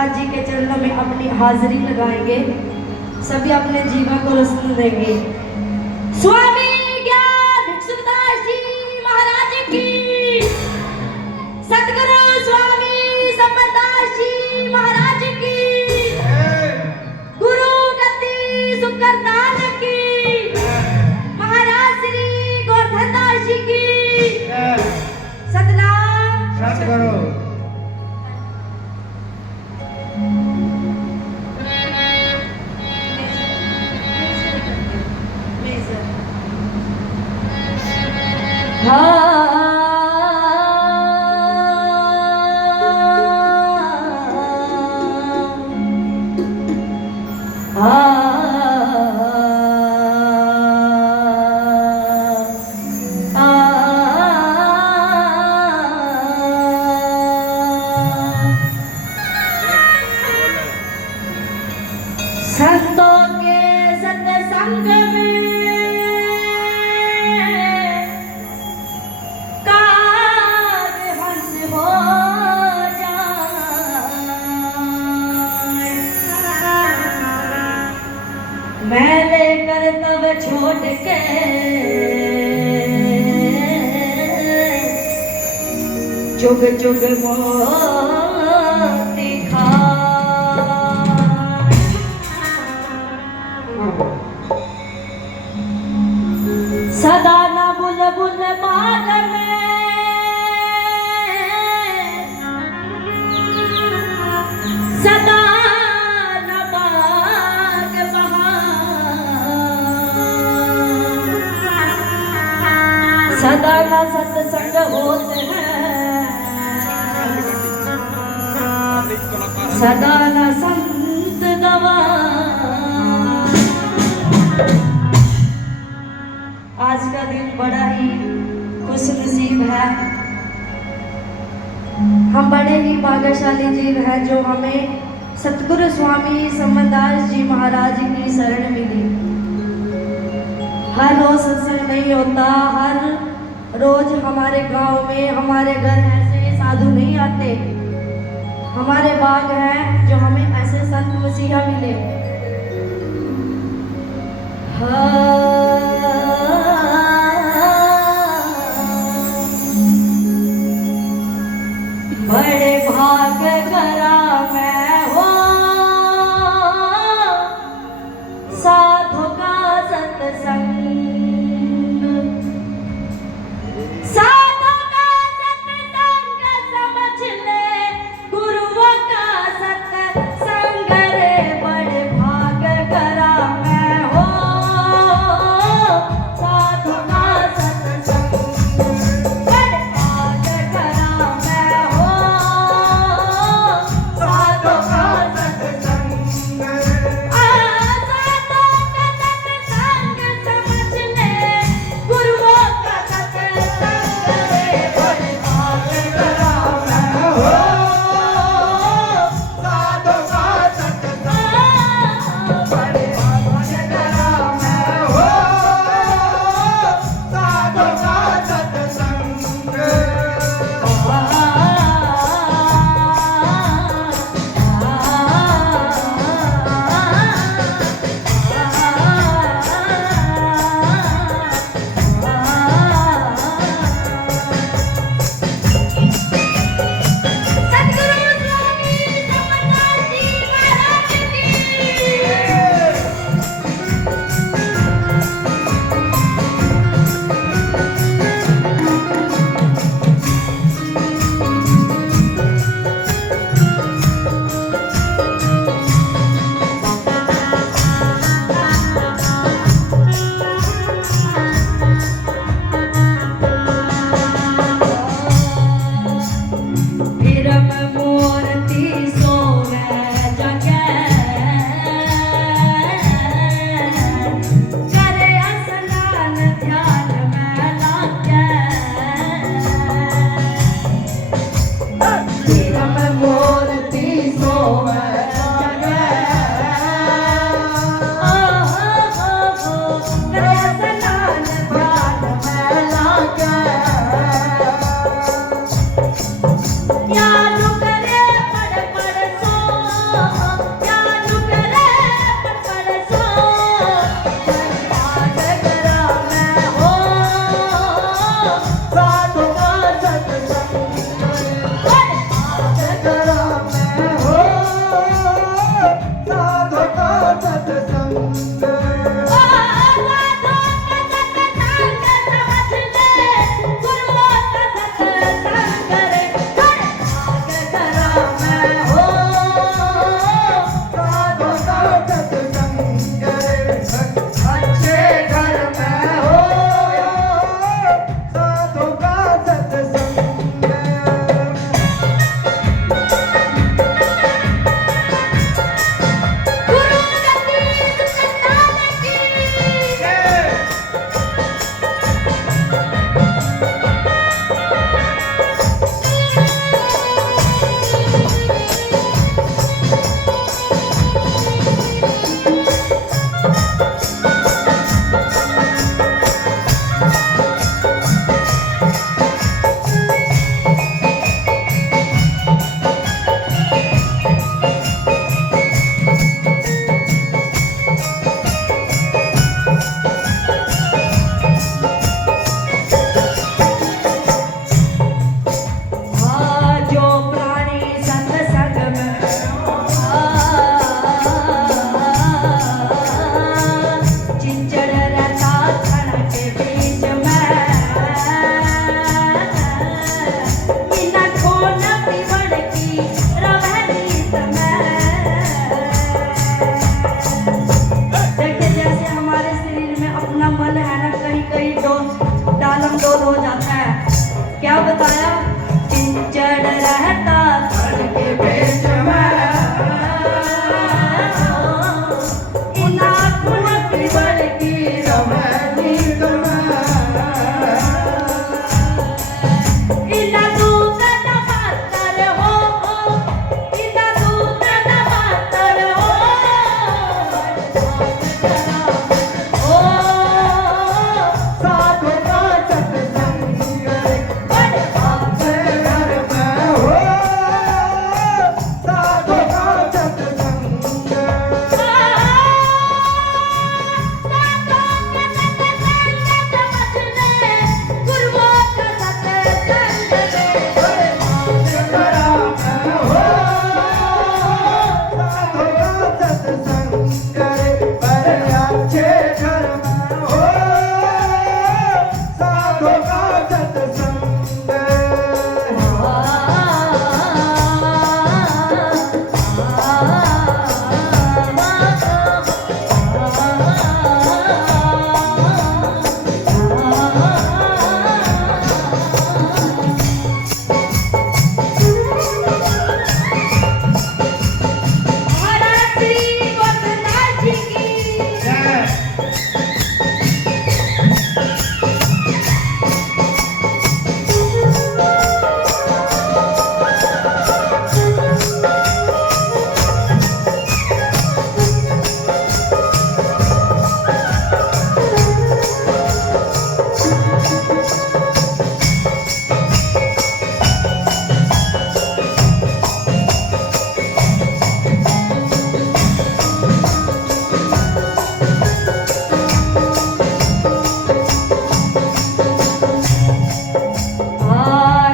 समरदास जी के चरणों में अपनी हाजिरी लगाएंगे, सभी अपने जीवन को रोशन देंगे। स्वामी ज्ञान भिक्षुदास जी महाराज की, सतगुरु स्वामी समरदास जी महाराज की, गुरु गद्दी सुखदास की, महाराज श्री गोवर्धन दास जी की, सतनाम सतगुरु। संतों के सत्संग में काग हंस हो जाए, मैं लेकर तब छोड़ के चुग चुग मोती खा, सदा न बुलबुल बाग में, सदा न बाग बहार, सदा न सत्संग होते हैं, सदा न संत गवार। आज का दिन बड़ा ही खुश नसीब है, हम बड़े ही भाग्यशाली जीव हैं जो हमें सतगुरु स्वामी समरदास जी महाराज की शरण मिली। हर रोज सत्संग नहीं होता, हर रोज हमारे गांव में हमारे घर ऐसे साधु नहीं आते। हमारे बाग हैं जो हमें ऐसे संत मसीहा मिले। बड़े भाग करा मैं हो साधु का सत्संग, साधु का सत्संग समझ ले गुरुओं का सत्संग रे। बड़े भाग करा मैं हो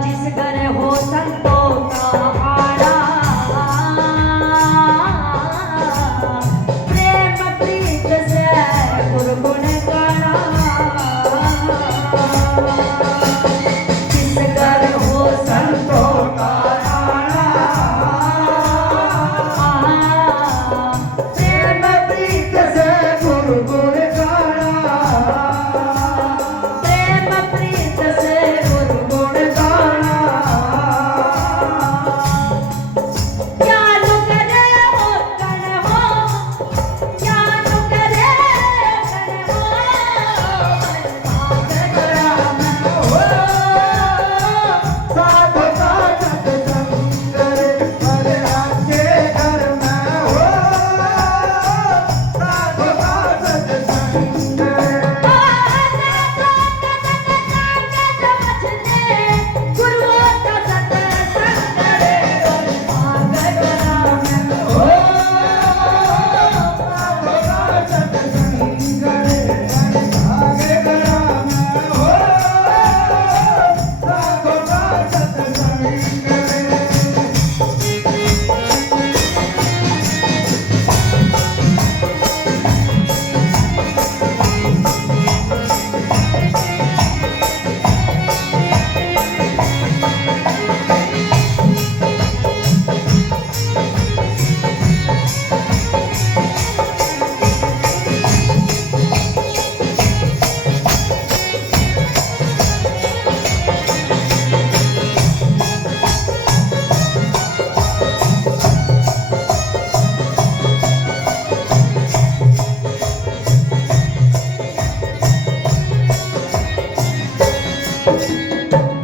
जिस घर हो संतों का आना, प्रेम प्रीत से गुरगुण गाना। जिस घर हो संतों का आना, प्रेम प्रीत से गुरगुण गाना। प्रेम प्रीत से गुरगुण गाना। ज्ञान करे हो कण हो, ज्ञान करे कण हो, भाग गया मैं हो। साधु का सत्संग करे, हर अच्छे घर में हो। साधु का सत्संग करे, गुरुओं का सत्संग करे, भाग गया मैं हो। साधु का सत्संग करे, भागे गया मैं हो। साधु का सत्संग करे।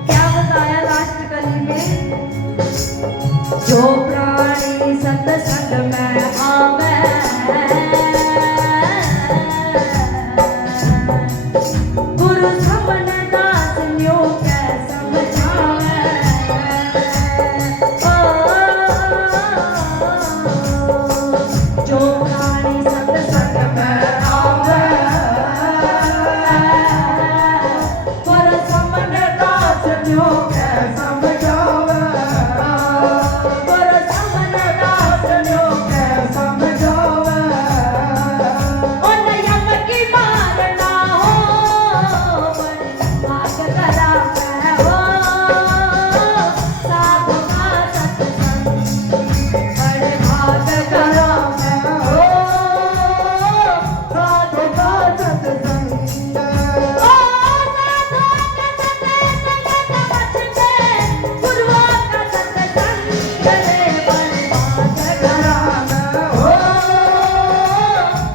क्या बताया लास्ट कली में? जो प्राणी सत्संग में आवे, गुरु सपन दास न्यू के समझावे। जो प्राणी सत्संग में आवे, गुरु सपन दास न्यू के समझावे। गुरु सपन दास न्यू के समझावे। ओ नियम की मार ना हो, बड़ी भाग करा मैं हो। साधु का सत्संग, बड़े भाग करा मैं हो। साधु का सत्संग करे, ओ साधु का सत्संग बचते, गुरुओं का सत्संग करे, बड़े भाग करा मैं हो।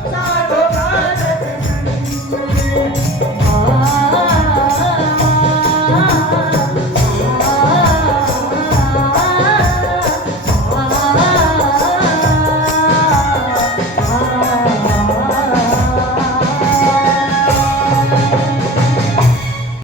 साधु का सत्संग